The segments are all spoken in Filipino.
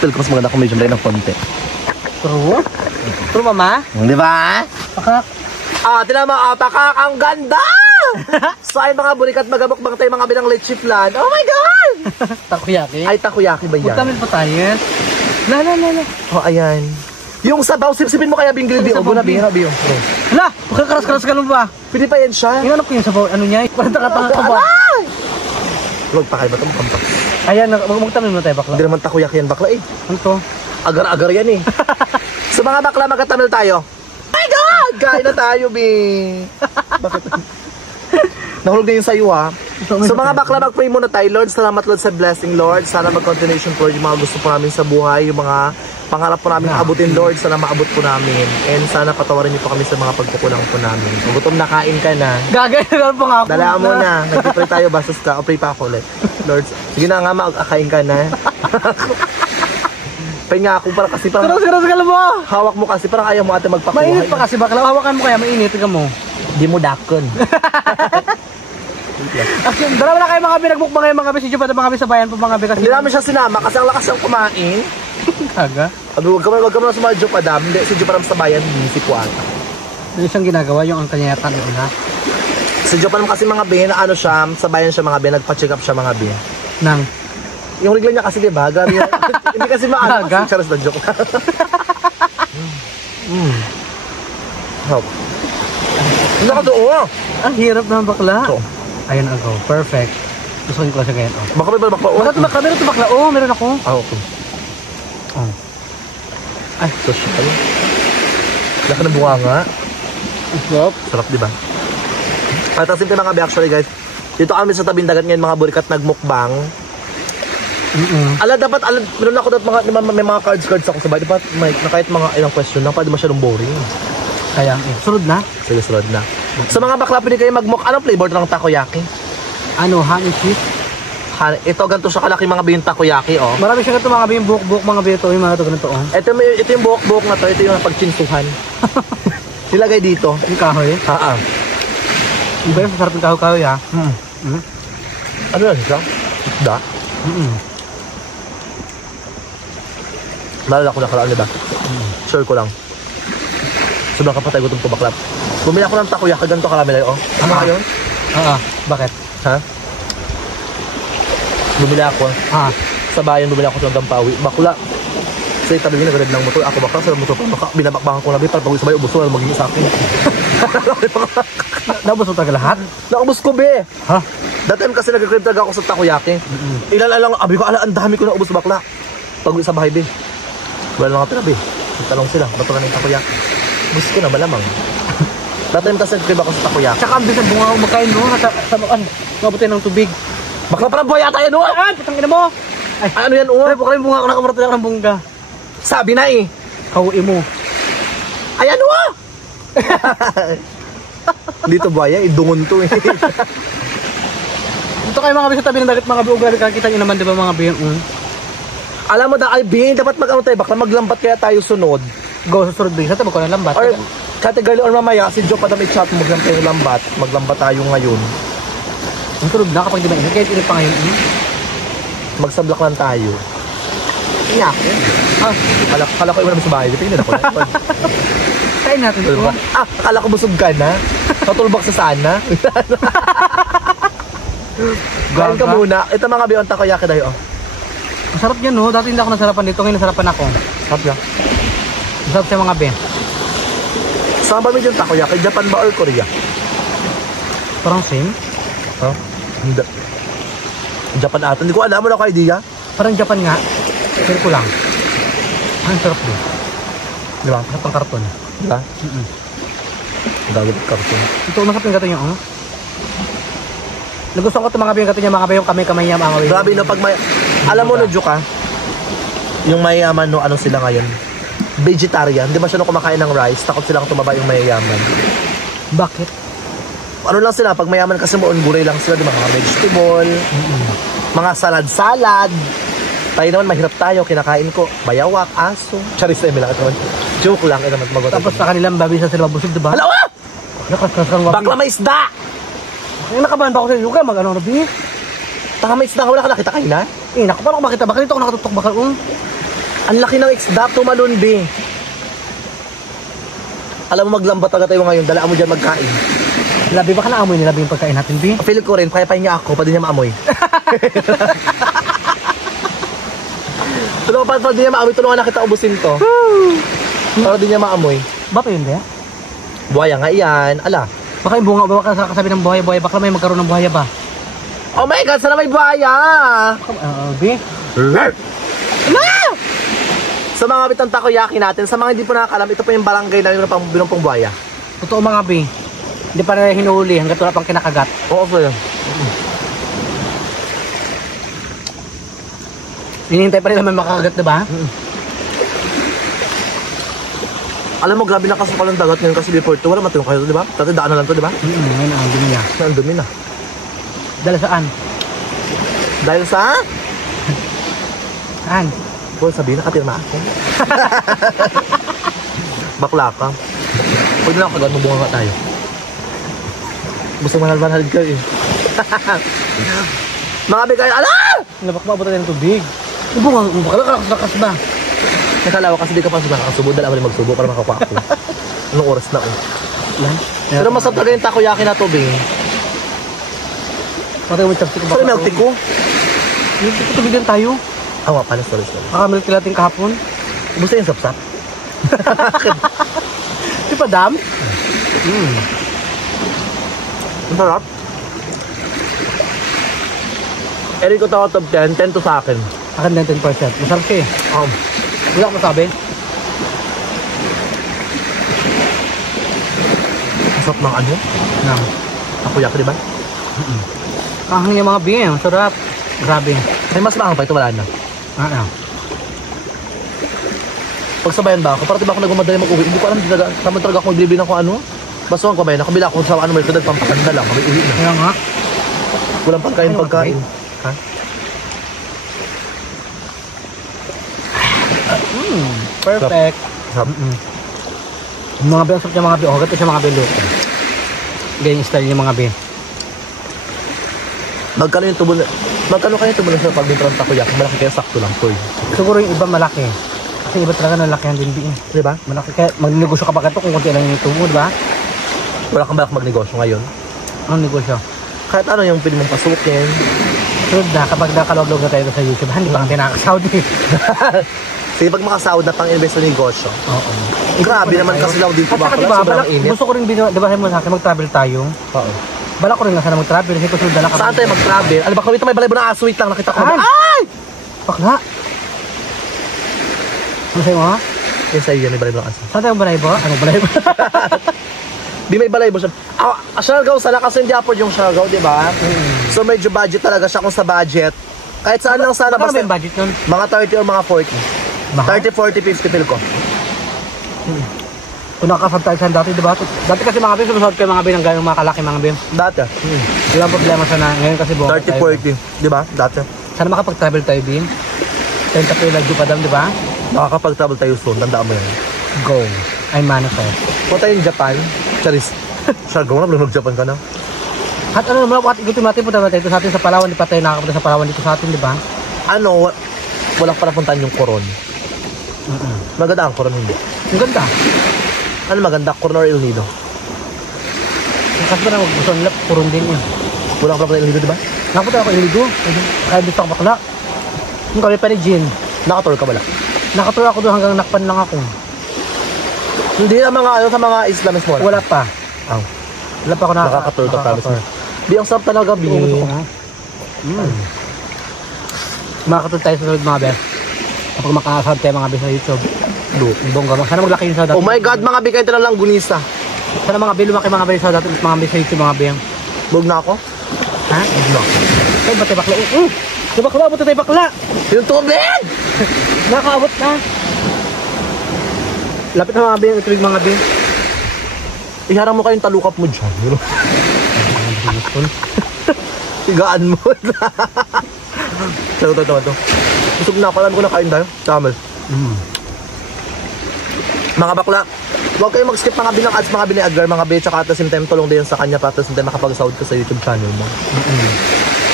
feel ko mas maganda kung medyo rare ng konti. True? True, mama? Di ba? Pakak. Tinan mo, pakak, ang ganda! So ay mga burikat, magabukbang tayo mga binang leche flan. Oh my God! Takoyaki? Ay, takoyaki ba yan? Magtamil pa tayo. La. Oh, ayan. Yung sabaw, sipsipin mo kaya binggil di. Ogo na, binggil. Hala, karas-karas ka lang ba? Pwede pa yan siya. Yung ano ko yung sabaw, ano niya? Parang takatanga ka ba? Huwag pa kayo ba ito mukhang pa? Ayan, magtamil mo tayo bakla. Hindi naman takoyaki yan bakla eh. Ano to? Agar-agar yan eh. So mga bakla, magkatamil tayo. My God! Kain na tayo, Bing. Bakit? Nahulog na yung sayo ha. So mga bakla, mag-pray muna tayo. Lord, salamat Lord sa blessing, Lord. Sana mag-continuation po yung mga gusto po namin sa buhay, yung mga pangarap po namin abutin, Lord. Sana maabot po namin. And sana patawarin niyo po kami sa mga pagkukulang po namin. Kung gutom na, kain ka na. Gagawin pa nga ako. Dala mo na. Nag-pray tayo, bastos ka. O pray pa ako ulit. Lord, sige na nga, kain ka na. Pahinga ako para kasi parang... Karas ka lang mo. Hawak mo kasi parang ayaw mo ate magpakuha. Mainit pa kasi bakla. Hawakan mo kaya, mainit ka mo. Di mo dakon. Actually, dalawa na kayo mga binagbukbang ngayon mga besidyo pa mga sa bayan po mga kasi... Hindi namin siya sinama kasi ang lakas siyang kumain. Kaga? Huwag ka mo na sumadyo pa dam. Hindi, si Jopanam sa bayan, busy po ata. Ano siyang ginagawa yung ang kanya yata doon ha? Si Jopanam kasi mga bin, ano siya, sa bayan siya mga bin, nagpa-check up siya mga bin. Nang? Yung regla niya kasi diba, hindi kasi maano kasi charas na joke. Hop. Hindi ka doon. Ang hirap ng bakla. So. Ayun ako, perfect. Gusto ko siya ganyan. Baka may bakla. Meron ito bakla. Oo, meron ako. Okay. Oh. Ay, social. Laki ng bunga nga. Sarap. Sarap, di ba? At simple mga be, actually guys, dito kami sa tabing dagat ngayon mga burikat nagmukbang. Dapat, meron ako dapat may mga cards ako sa bahay. Dapat na kahit mga ilang question lang, pwede masyadong boring. Kaya, sunod na? Sige, sunod na. Sa mga bakla, pwede kayo magmuk. Anong flavor ng takoyaki? Ano, honey cheese? Ito, ganito siya kalaki mga biyong takoyaki, oh. Marami siya ganito mga biyong buhok-buhok, mga biyong ito, yung mga ito, ganito, oh. Ito yung buhok-buhok na to, ito yung pagchintuhan. Nilagay dito. Yung kahoy? Iba yung sarap yung kahoy-kahoy, ha? Ano yan siya? Isda? Nalala ko na karaan, diba? Sure ko lang. Sobrang kapatay gutom ko baklap. Bumili ako ng takoyaki, ganito karami lang, oh. Ano ka yun? Bakit? Ha? Bumili ako. Sa bayan, bumili ako ng gampawi. Bakla. Sa itabi niya, nagagad ng motor. Ako bakla, sa motor pa. Binabakbakan ko na, para pag sabay, ubos ko, magiging sa akin. Naubos mo talaga lahat? Naubos ko, be. Ha? That time kasi nag-crib talaga ako sa takoyaki. Ilan lang, abi ko, ang dami ko na ubos bakla. Pag sa bahay, be. Wala lang tira, be. Talong sila, bato na ng takoyaki. Ubos ko na, malamang. That time kasi nag-crib ako sa takoyaki. Tsaka ang bisan bunga akong makain, no? Mabuti ng tubig. Bakla parang buhay ata yan, oh! Ay, patang ina mo! Ay, ano yan, oh? Ay, bukala yung bunga ako nakamarata ng bunga. Sabi na, eh. Kauwi mo. Ay, ano, ah? Dito buhaya, idungon to, eh. Ito kayo mga bisa tabi ng dagat, mga biugali, kakita nyo naman, di ba mga biyong? Alam mo, Bing, dapat mag-ano tayo, bakla maglambat kaya tayo sunod. Go, susunod bing. Sa tabi ko ng lambat. Or, category or mamaya, si Joe pa na may chat, maglambat tayo lambat. Maglambat tayo ngayon. Ang sunod na kapag di ba init, kahit init pa ngayon. Magsablak lang tayo. Iyak. Kala ko iwan namin sa bahay. Tingnan ako na. Kain natin ito. Akala ko busog ka na. Katulbak sa sana. Kain ka muna. Ito mga biyong takoyaki tayo. Masarap yan, no? Dati hindi ako nasarapan dito. Ngayon nasarapan ako. Sarap yan. Masarap siya mga biyong. Saan ba may yung takoyaki? Japan ba or Korea? Parang same. Huh? Hindi. Japan ata. Hindi ko alam. Wala ko idea. Parang Japan nga. Pero ko lang. Ang sarap din. Di ba? Masarap ang karton. Di ba? Dagod karton. Ito, masarap yung gato niya, oh. Nagustuhan ko ito mga biyong gato niya, mga biyong kamay-kamay niya, mga biyong. Grabe no, pag may... Alam mo no, Juka, yung mayayaman no, ano sila ngayon? Vegetarian. Di ba siya no kumakain ng rice? Takot silang tumaba yung mayayaman. Bakit? Ano lang sila, pag mayaman kasi mo, gulay lang sila, di ba? Mga vegetable, mga salad-salad. Tayo naman, mahirap tayo, kinakain ko. Bayawak, aso. Charis na lang ito. Joke lang, ito naman magot. Tapos sa kanilang babi sa sila busog, diba? Halawa! Nakas kang wabi. Bakla may isda! Yung nakabahan pa ako sa iyo, mag ano na bi? Tanga may isda, wala ka nakita kayo na? Naku, paano ko makita? Bakit dito ako nakatutok? Bakit? Ang laki ng isda, tumalon, be. Alam mo, maglambat agad tayo ngayon. Dalaan mo dyan magkain. Labi, baka naamoy nila yung pagkain natin, B. Feel ko rin, kaya pa niya ako, pwede niya maamoy. Tulungan pa di niya maamoy, tulungan na kita ubusin to. Para di niya maamoy. Baka yun, Bea? Buhaya nga iyan, ala. Baka yung bunga, baka kasabi ng buhaya, baka may magkaroon ng buhaya ba? Oh my God, sana may buhaya! B? Sa mga bitang takoyaki natin, sa mga hindi po nakakalam, ito po yung barangay namin ng binumpong buhaya. Totoo mga B. Hindi pa rin hinuhuli hanggat wala pang kinakagat. Oo, so yun. Hinihintay pa rin naman makakagat, diba? Alam mo, grabe nakasukal ang dagat ngayon kasi before ito, wala matulong kayo, di ba? Dati daan na lang ito, di ba? Ngayon ang dumi niya. Ang dumi na. Dala saan? Dahil sa... Saan? Well, sabihin, nakatirma ako. Bakla ka. Pwede na ako kagad, mabunga nga tayo. Gusto manal-manal ka eh. Mga bigay, ala! Labak maabot tayo ng tubig. Bunga, lakas ba? Nakalawa kasi di ka pa nakasubo, dala ako rin magsubo para makakuha ako. Anong oras na ako? Pero masarap talaga yung takoyaki na tubig. Patay mo chopstick ba? Sorry, milk tea ko. Yung tubig din tayo. Awa pala, sorry. Kakamilk tea natin kahapon. Gusto yung sapsap? Di pa dam? Ang sarap. Eric ko tawag top 10, 10 to sa akin. Akin din 10%. Masarap siya eh. Wala ko masabi. Masarap ng ano? Nang. Takoyaki, di ba? Ahang yung mga bing. Sarap. Grabe. May mas maang pa ito, wala na. Pagsabayan ba ako? Para diba ako nagmamadali mag-uwi? Hindi ko alam, tama talaga ako magbibili ng kung ano. Basta ako kabayan, nakabila ako sa ano, may kadal, pampakanda lang, kami uwi na. Kaya nga. Walang pagkain. Ha? Perfect. Sarap. Yung mga bing, sarap yung mga bing. Ganito siya mga bing luto. Ganyan yung style yung mga bing. Magkano kayo tubo na sa pagbintrang takoyaki? Malaki kaya sakto lang, Koy. Siguro yung iba malaki. Kasi iba talaga nalakihan din bing. Di ba? Malaki kaya magnegosyo ka pa ganito kung konti lang yung tubo, di ba? Wala kang balak magnegosyo ngayon. Anong negosyo? Kahit ano yung pwede mong pasukin. Sunod na, kapag nakalog-log na tayo sa YouTube, hindi pa kang tinakasahod eh. Sige, pag makasahod na pang-invest sa negosyo. Oo. Grabe naman kasi lang dito At saka bakla, diba, sobrang init. gusto ko rin, diba mo sa akin, mag-travel tayo. Oo. Bala ko rin nga sana mag-travel, kasi susunod na lang. Saan tayo mag-travel? Ano ba, kawit may balay mo na aso, wait lang, nakita ko. Saan? Ay! Bakla! Ano sa'yo mo ha? Yan sa'yo yan, may balay mo na aso. Saan tayo balay ba? Ano balay ba? Di may balay mo siya. Siargao sana kasi hindi upward yung Siargao, di ba? So medyo budget talaga siya kung sa budget. Kahit saan lang sana. Baka Basta, may budget nun? mga 30 or mga 40. Mahal? 30, 40, 50 feel ko. Kung nakakasab tayo saan dati, diba? Dati kasi mga bim, sumusod kayo mga bim, ang gano'ng mga kalaki mga bim. Dati. Wala ang problema sana. Ngayon kasi buong 30, 40. Di ba? Dati. Sana makapag-travel tayo, bim. 10 tayo lagyo pa dam, diba? Nakakapag-travel tayo soon. Tandaan mo yan. Go. I manifest. Punta yung Japan. Charis. Siargao na, lumag Japan ka na. At ano naman, at igutin natin, punta natin ito sa atin sa Palawan. Di pa tayo nakakapunta sa Palawan dito sa atin, diba? Ano, walang panapuntan yung Coron. Maganda ang Coron, hindi. Ang ganda. Ano maganda? Coron or El Nido? Kasi ba na gusto nila, purong din yun. Walang panapuntan El Nido, di ba? Nakapunta ako iligo. Kaya dito ako bakla. Yung kami pa ni Jin. Nakator ka wala? Nakaturo ako doon hanggang nakpan lang ako. Hindi na mga ano sa mga isla mismo. Wala pa. Oh. Wala pa ako Nakakatur ka promise mo. Di ang sarap talaga, Bi. Makakatur tayo sa sunod mga bes. Kapag makakasahod tayo mga bes sa YouTube. Yung bongga mo. Sana maglaki yung sa dati. Oh my God, mga Bi, kayo ito na lang gunisa. Sana mga bes lumaki mga bes sa dati. Mga bes sa YouTube mga bes. Bug na ako? Ha? Bug na ako. Ay, ba't tayo bakla? Tayo bakla, abot na tayo bakla. Yung tubig! Nakaabot na. Lapit na mga bes. Ito yung mga bes. Iharang mo kayong talukap mo dyan. Higaan mo. Sagot ito. Busog na ako. Alam ko na kain tayo. Tamal. Mga bakla, huwag kayong mag-skip mga binang ads, mga bini-adgar, mga be, tsaka at the same time tulong din sa kanya para at the same time makapag-sahod ka sa YouTube channel mo.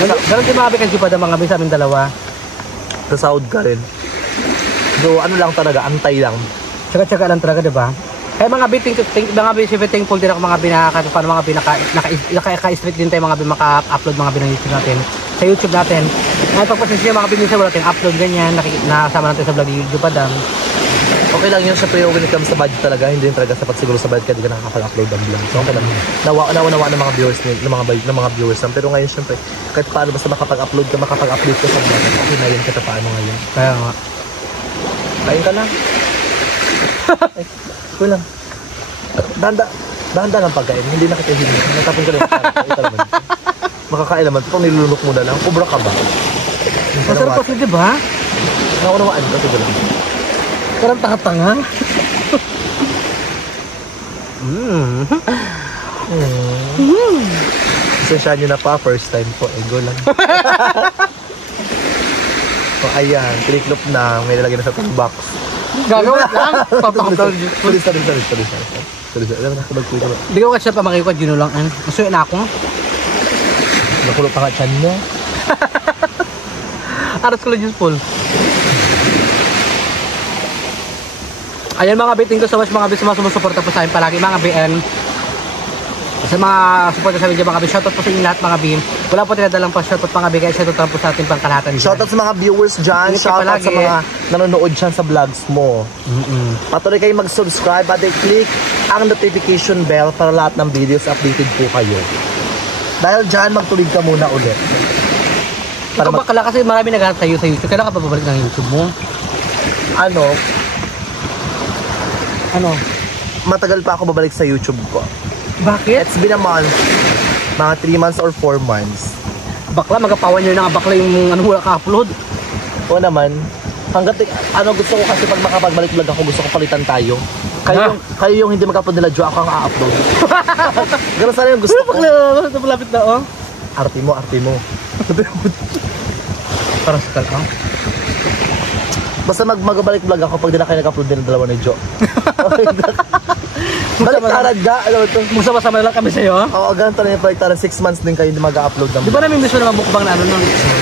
Ganun din mga bes kasi pa mga bes sa aming dalawa. Sasahod ka rin. So ano lang talaga, antay lang. Tsaka-tsaka lang talaga, di ba? Kaya mga biting, mga biting thankful din ako mga binaka, paano mga naka-street din tayo mga maka-upload mga binang YouTube natin. Sa YouTube natin. Ngayon pagpasensya mga binisa wala natin upload ganyan, nakasama natin sa vlog ni YouTube Padam. Okay lang yun, syempre when it comes sa budget talaga, hindi rin talaga sapat siguro sa budget ka, di ka nakakapag-upload ng vlog. So okay lang. Nawa ng mga viewers ng mga viewers lang. Pero ngayon syempre, kahit paano basta makapag-upload ka sa vlog. Okay na yun kahit paano ngayon. Kaya nga. Kain ka lang. Ay, ko lang. Dahan-dahan ang pagkain, hindi na kita hindi. Natapon ko lang sa ito naman. Makakain naman, itong nilulunok mo na lang. Kubra ka ba? Masarap kasi, di ba? Nakunawaan ka siguro. Parang tanga-tanga. Sensya nyo na pa, first time po. Ego lang. So, ayan, click-loop na. May nalagay na sa box. Gagawin lang. Papakapal. Sorry. Alam na, sabag-kulit naman. Hindi ko kasi pa makikot, yun lang. Masuyo na ako. Nakulot pa nga chan mo. Aras ko lang useful. Ayan mga B, thank you so much mga B sa mga sumusuporta po sa akin palagi mga BN. Sa mga suporta sa video mga B, shoutout po sa inyo lahat mga B. Wala po tinadalang pa shoutout mga B, kaya shoutout lang po sa ating pangkalahatan dyan. Shoutout sa mga viewers dyan, shoutout sa mga nanonood dyan sa vlogs mo. Patuloy kayo mag-subscribe at i-click ang notification bell para lahat ng videos updated po kayo. Dahil dyan, magtuloy ka muna ulit. Ikaw bakala kasi marami naghahanap sa'yo sa YouTube. Kailan ka pa babalik ng YouTube mo? Matagal pa ako babalik sa YouTube ko. Bakit? It's been a month. Mga 3 months or 4 months. Bakla, magapawan nyo na nga bakla yung wala ka-upload. Oo naman. Hanggat, gusto ko kasi pag makapagbalik vlog ako, gusto ko palitan tayo. Kayo yung hindi mag-upload nila, Jo, ako ang a-upload. Ganun sana yung gusto ko. Bakla, malapit na oh. Arte mo. Para sa kalang. Basta magbalik vlog ako pag di na kayo nag-upload din ng dalawa ni Jo. Baliktaran ka, ano ito? Magsama-sama na lang kami sa'yo. Oo, ganito na yung baliktaran. 6 months din kayo hindi mag-upload ng Di ba namin gusto na mabukbang na ng lechon?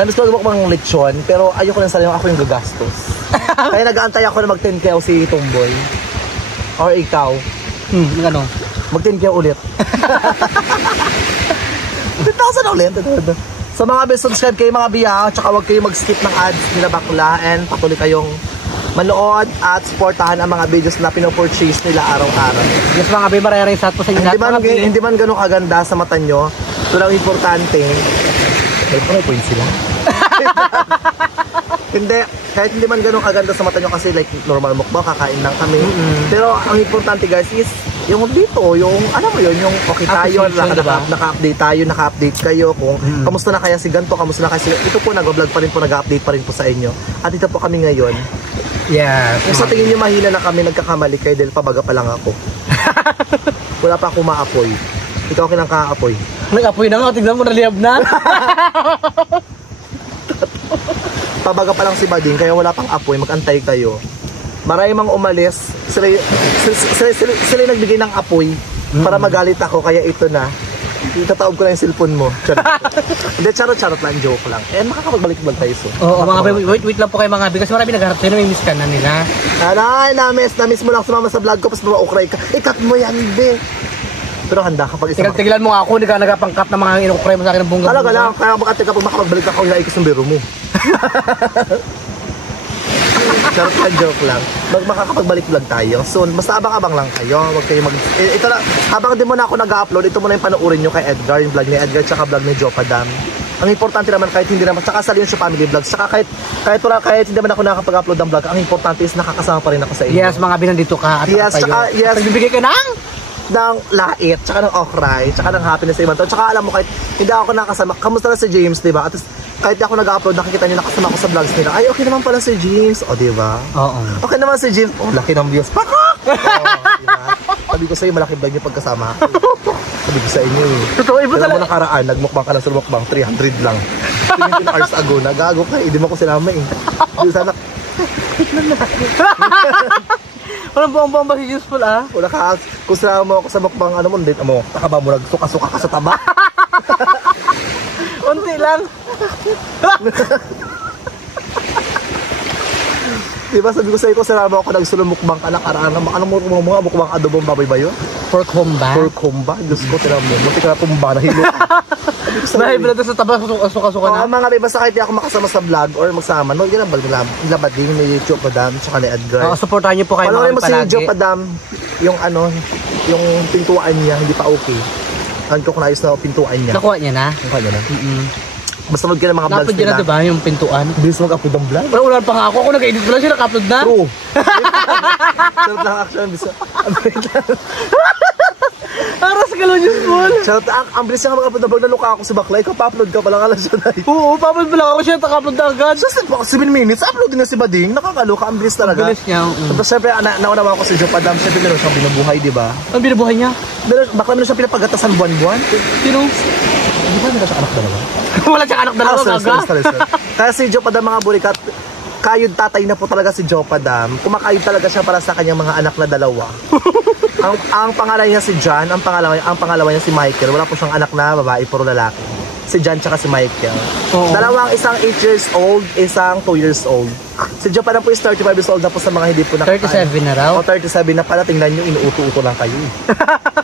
Namiss ko mag-mukbang ng lechon, pero ayoko lang sa ako yung gagastos. Kaya nag-aantay ako na mag-10k si Tomboy. Or ikaw. Ano? Mag-10k ulit. 10,000 ulit. Sa mga best, subscribe kayo mga biya, tsaka huwag kayo mag-skip ng ads nila bakla, and patuloy kayong manood at supportahan ang mga videos na pinopurchase nila araw-araw. Yes mga B, maraming sa po sa inyo lahat. Hindi man ganun kaganda sa mata nyo, ito lang importante. May point sila. Hindi, kahit hindi man ganun kaganda sa mata nyo kasi like normal mukbang, kakain lang kami. Pero ang importante guys is yung dito, yung ano mo yun, yung okay tayo, naka-update tayo, naka-update kayo kung kamusta na kaya si ganto, kamusta na kaya si ito po, nag-vlog pa rin po, nag-update pa rin po sa inyo. At ito po kami ngayon. Yes. Kung sa tingin nyo mahina na kami, nagkakamali kayo dahil pabaga pa lang ako. Wala pa akong maapoy. Ikaw kinakaapoy. Nag-apoy na nga, tignan mo, naliyab na. Pabaga pa lang si Bading, kaya wala pang apoy, mag-antay kayo. Marami mang umalis, sila yung nagbigay ng apoy para magalit ako, kaya ito na. Itataob ko na yung cellphone mo. Hindi, charot lang, joke lang. Eh, makakapagbalik-balik tayo so. Oo, mga B, wait lang po kayo mga B, kasi marami nagharap sa'yo na may miss ka na nila. Ay, na-miss mo lang sumama sa vlog ko, pas mauukray ka. Ikat mo yan, be. Pero handa kapag isa. Tigilan mo nga ako, hindi ka nagapangkat ng mga inukray mo sa akin ng bunga. Talaga lang, kaya kapag makapagbalik ako, ilaikis yung biro mo. Charot lang, joke lang. Makakapagbalik vlog tayo soon. Basta abang-abang lang kayo. Huwag kayo ito na, habang di mo na ako nag-upload, ito mo na yung panoorin nyo kay Edgar, yung vlog ni Edgar, tsaka vlog ni Joe Padam. Ang importante naman kahit hindi naman, tsaka sa Leon Show Family Vlogs, tsaka kahit hindi naman ako nakakapag-upload ng vlog, ang importante is nakakasama pa rin ako sa inyo. Yes, mga binandito ka at yes, tsaka, yes. Nagbibigay ka ng lait, tsaka ng okray, tsaka ng happiness sa ibang tao. Tsaka alam mo, kahit hindi ako nakasama, kamusta na si James, diba? At kahit ako nag-upload, nakikita niyo nakasama ko sa vlogs nila. Ay, okay naman pala si James. O, diba? Oo. Okay naman si James. Oh, laki ng views. Pakak! Diba? Sabi ko sa'yo, malaki vlog niyo pagkasama ako. Sabi ko sa inyo eh. Totoo, iba talaga. Alam mo nakaraan, nagmukbang ka lang sa mukbang, 300 lang. 17 hours ago, nagago ka eh. Di mo ko sinama eh. Di sana, walang buong-buong ba si useful ah? wala ka, kung sinama mo ako sa mukbang, ano mo, date mo, takaba mo, nagsuka-suka ka sa taba. Unti lang. Di ba sabi ko sa'yo ko, sarama ako nagsulumukbang ka nakaraan. Ano mo mga mukbang adobong baboy ba yun? Pork homba. Pork humba? Diyos ko, tira mo. Buti ka na tumba, nahilo ka. Sabi ko sa'yo, Dahil pala sa taba, suka-suka na. mga basta kahit di ako makasama sa vlog or magsama, no, yun ang labading ni Joe Padam, tsaka ni Edgar. Supportahan niyo po kayo Panoorin mo mga si palagi. Joe Padam, yung ano, yung pintuan niya, hindi pa okay. Ano ko kung naayos na pintuan niya. Nakuha niya na. Nakuha niya na. Basta mag ka ng mga vlogs Na-upload niya na nila. diba yung pintuan? Bilis mag-upload ng vlog. Pero ulan pa nga ako. Ako nag-edit pala siya, naka-upload na. True. Charot lang action. Aras ka lang yung small. Charot lang. Ang bilis niya mag-upload ng vlog. Naluka ako si Bakla. Ikaw pa-upload ka. Palang alas siya na. Oo, pa-upload pala ako siya, naka-upload na agad. Just 7 minutes. Upload din na si Bading. Nakakaloka. Ang bilis talaga. Ang bilis niya. Tapos syempre, naunawa ko si Joe Padam. Syempre, meron siyang binubuhay, di ba? Ang binabuhay niya? Bakla meron siyang pinapagatasan buwan-buwan. Sino? Di ba meron siyang anak dalawa? Wala siyang anak dalawa Sorry. Kaya si Joe Padam, mga burikat, kayod tatay na po talaga si Joe Padam. Kumakayod talaga siya para sa kanyang mga anak na dalawa. ang pangalan niya si John, ang pangalawa niya si Michael. Wala po siyang anak na babae, puro lalaki. Si John tsaka si Michael. Oo. Dalawang, isang 8 years old, isang 2 years old. Si Joe Padam po is 35 years old na po sa mga hindi po 37 na raw? O 37 na pala, tingnan nyo, inuuto-uto lang kayo.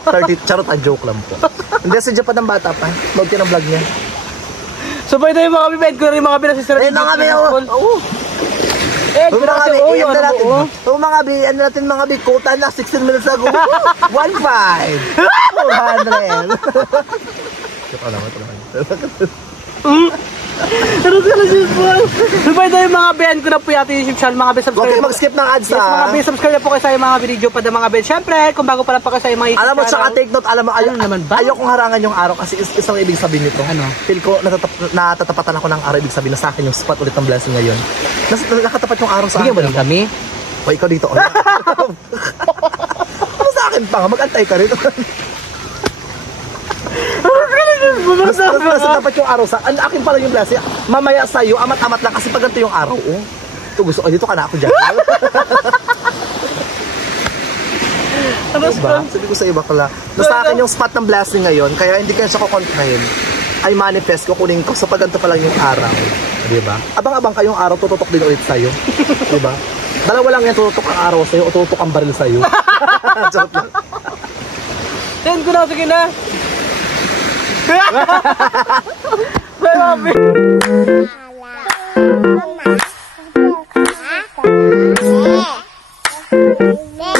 30, charot, joke lang po. Hindi, si Joe Padam bata pa. Load ka ng vlog niya. So by the way mga bibed ko na rin mga binasisira. Mga bi, oo. yung ano mo. Mga bi, ano natin mga bi, quota na 16 minutes ago. 1.5. 400. Joke lang, ito naman. Ano sila yung small? So by the way mga bibed ko na po yung ating YouTube channel mga bibed Huwag subscribe. kayo mag-skip ng ads Yes, mga bibed subscribe na po kayo sa mga video pa mga bibed. Siyempre kung bago pa lang pa kayo sa mga YouTube alam mo, tsaka channel. take note, alam mo, Ano naman ba? ayokong harangan yung araw kasi isang ibig sabihin nito. Ano? Feel ko, natatapatan ako ng araw, ibig sabihin na sa akin yung spot ulit ng blessing ngayon. Nakatapat yung araw sa akin. Bigyan mo rin kami. O, ikaw dito. Ano sa akin pa nga? Mag-antay ka rin. Mas dapat yung araw sa ang akin pala yung blessing. Mamaya sa'yo, amat-amat lang kasi pag ganito yung araw. Oh. Ito gusto ko, dito ka na ako dyan. Diba? Sabi ko sa iba kala. Sa akin yung spot ng blessing ngayon, kaya hindi kaya siya kukontrahin. Ay manifest ko, kunin ko sa pag ganito pa lang yung araw. Diba? Abang-abang kayong araw, tututok din ulit sa'yo. Diba? Dalawa lang yan, tututok ang araw sa'yo o tututok ang baril sa'yo. Charot lang. Yan ko na, sige na. Grabe. Mama,